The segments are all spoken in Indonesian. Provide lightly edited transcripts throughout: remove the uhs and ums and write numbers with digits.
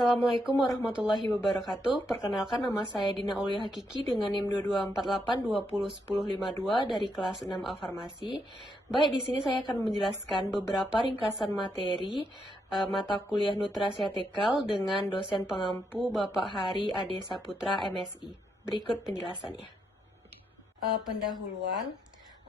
Assalamualaikum warahmatullahi wabarakatuh. Perkenalkan, nama saya Dina Aulia Hakiki dengan NIM 2248201052 dari kelas 6A Farmasi. Baik, di sini saya akan menjelaskan beberapa ringkasan materi mata kuliah nutraceutical dengan dosen pengampu Bapak Hari Ade Saputra MSI. Berikut penjelasannya. Pendahuluan.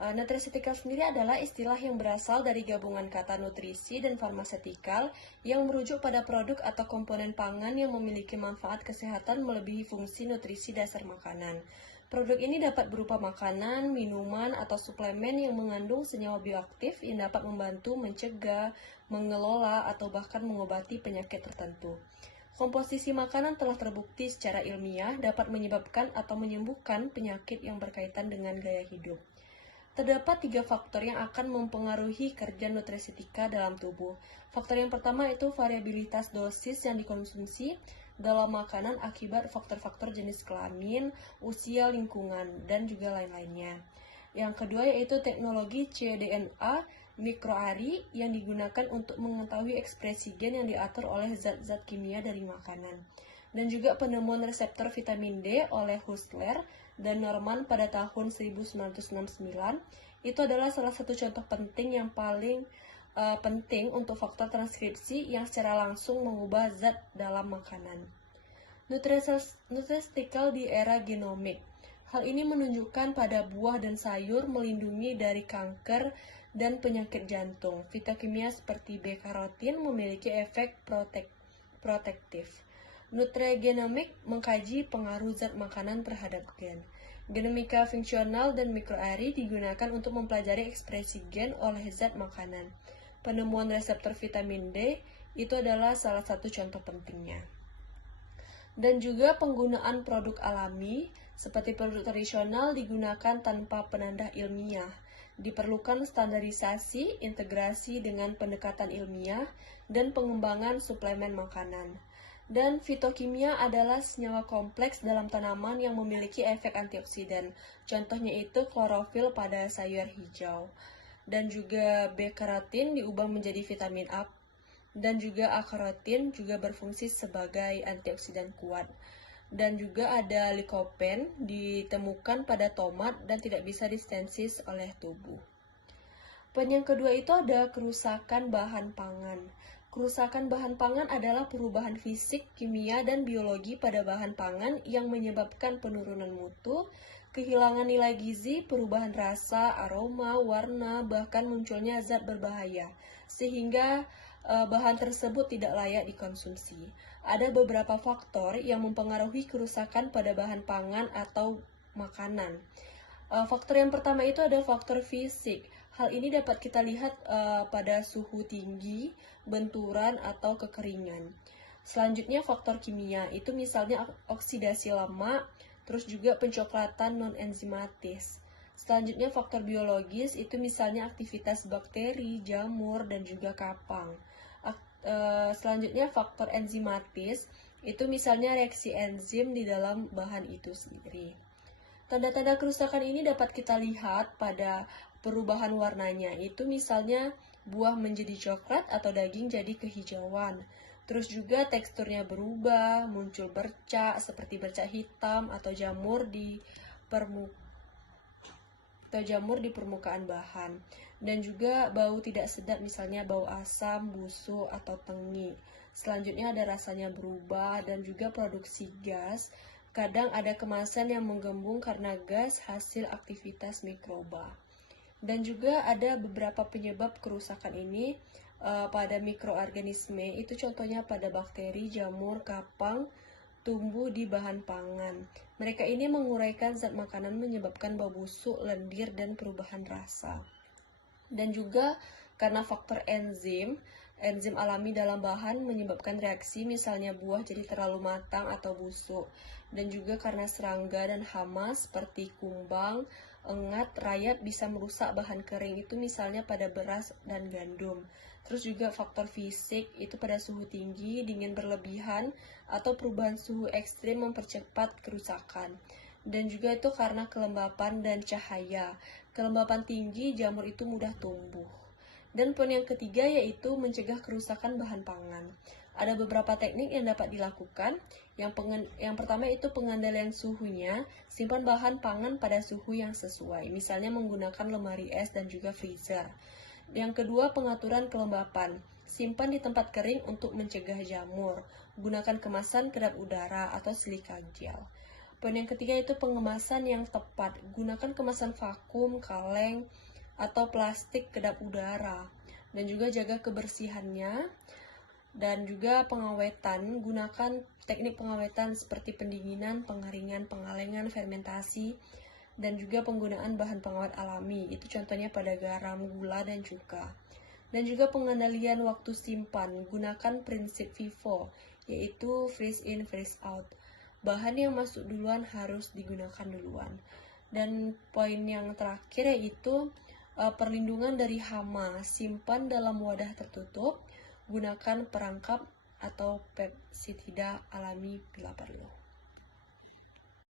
Nutraceutical sendiri adalah istilah yang berasal dari gabungan kata nutrisi dan farmasetikal yang merujuk pada produk atau komponen pangan yang memiliki manfaat kesehatan melebihi fungsi nutrisi dasar makanan. Produk ini dapat berupa makanan, minuman, atau suplemen yang mengandung senyawa bioaktif yang dapat membantu mencegah, mengelola, atau bahkan mengobati penyakit tertentu. Komposisi makanan telah terbukti secara ilmiah dapat menyebabkan atau menyembuhkan penyakit yang berkaitan dengan gaya hidup. Terdapat 3 faktor yang akan mempengaruhi kerja nutraceutika dalam tubuh. Faktor yang pertama itu variabilitas dosis yang dikonsumsi dalam makanan akibat faktor-faktor jenis kelamin, usia, lingkungan, dan juga lain-lainnya. Yang kedua yaitu teknologi cDNA mikroari yang digunakan untuk mengetahui ekspresi gen yang diatur oleh zat-zat kimia dari makanan. Dan juga penemuan reseptor vitamin D oleh Hustler dan Norman pada tahun 1969, itu adalah salah satu contoh penting yang paling penting untuk faktor transkripsi yang secara langsung mengubah zat dalam makanan. Nutraceutical di era genomik. Hal ini menunjukkan pada buah dan sayur melindungi dari kanker dan penyakit jantung. Fitokimia seperti beta-karotin memiliki efek protektif. Nutrigenomik mengkaji pengaruh zat makanan terhadap gen. Genomika fungsional dan mikroari digunakan untuk mempelajari ekspresi gen oleh zat makanan. Penemuan reseptor vitamin D itu adalah salah satu contoh pentingnya. Dan juga penggunaan produk alami seperti produk tradisional digunakan tanpa penanda ilmiah. Diperlukan standarisasi, integrasi dengan pendekatan ilmiah, dan pengembangan suplemen makanan. Dan fitokimia adalah senyawa kompleks dalam tanaman yang memiliki efek antioksidan. Contohnya itu klorofil pada sayur hijau. Dan juga beta-karotin diubah menjadi vitamin A. Dan juga A-karotin juga berfungsi sebagai antioksidan kuat. Dan juga ada likopen ditemukan pada tomat dan tidak bisa disintesis oleh tubuh. Yang kedua itu ada kerusakan bahan pangan. Kerusakan bahan pangan adalah perubahan fisik, kimia, dan biologi pada bahan pangan yang menyebabkan penurunan mutu, kehilangan nilai gizi, perubahan rasa, aroma, warna, bahkan munculnya zat berbahaya, sehingga bahan tersebut tidak layak dikonsumsi. Ada beberapa faktor yang mempengaruhi kerusakan pada bahan pangan atau makanan. Faktor yang pertama itu ada faktor fisik. Hal ini dapat kita lihat pada suhu tinggi, benturan, atau kekeringan. Selanjutnya faktor kimia, itu misalnya oksidasi lemak, terus juga pencoklatan non-enzimatis. Selanjutnya faktor biologis, itu misalnya aktivitas bakteri, jamur, dan juga kapang. Selanjutnya faktor enzimatis, itu misalnya reaksi enzim di dalam bahan itu sendiri. Tanda-tanda kerusakan ini dapat kita lihat pada perubahan warnanya, itu misalnya buah menjadi coklat atau daging jadi kehijauan. Terus juga teksturnya berubah, muncul bercak seperti bercak hitam atau jamur di permukaan bahan. Dan juga bau tidak sedap, misalnya bau asam, busuk, atau tengi. Selanjutnya ada rasanya berubah dan juga produksi gas. Kadang ada kemasan yang menggembung karena gas hasil aktivitas mikroba. Dan juga ada beberapa penyebab kerusakan ini pada mikroorganisme, itu contohnya pada bakteri, jamur, kapang, tumbuh di bahan pangan. Mereka ini menguraikan zat makanan menyebabkan bau busuk, lendir, dan perubahan rasa. Dan juga karena faktor enzim alami dalam bahan menyebabkan reaksi, misalnya buah jadi terlalu matang atau busuk. Dan juga karena serangga dan hama seperti kumbang, engat, rayap bisa merusak bahan kering, itu misalnya pada beras dan gandum. Terus juga faktor fisik, itu pada suhu tinggi, dingin berlebihan, atau perubahan suhu ekstrim mempercepat kerusakan. Dan juga itu karena kelembapan dan cahaya. Kelembapan tinggi, jamur itu mudah tumbuh. Dan poin yang ketiga yaitu mencegah kerusakan bahan pangan. Ada beberapa teknik yang dapat dilakukan. Yang pertama itu pengendalian suhunya, simpan bahan pangan pada suhu yang sesuai, misalnya menggunakan lemari es dan juga freezer. Yang kedua, pengaturan kelembapan, simpan di tempat kering untuk mencegah jamur, gunakan kemasan kedap udara atau silika gel. Poin yang ketiga itu pengemasan yang tepat, gunakan kemasan vakum, kaleng, atau plastik kedap udara, dan juga jaga kebersihannya. Dan juga pengawetan, gunakan teknik pengawetan seperti pendinginan, pengeringan, pengalengan, fermentasi, dan juga penggunaan bahan pengawet alami. Itu contohnya pada garam, gula, dan cuka. Dan juga pengendalian waktu simpan, gunakan prinsip FIFO, yaitu freeze in, freeze out. Bahan yang masuk duluan harus digunakan duluan. Dan poin yang terakhir yaitu perlindungan dari hama, simpan dalam wadah tertutup, gunakan perangkap atau pestisida alami bila perlu.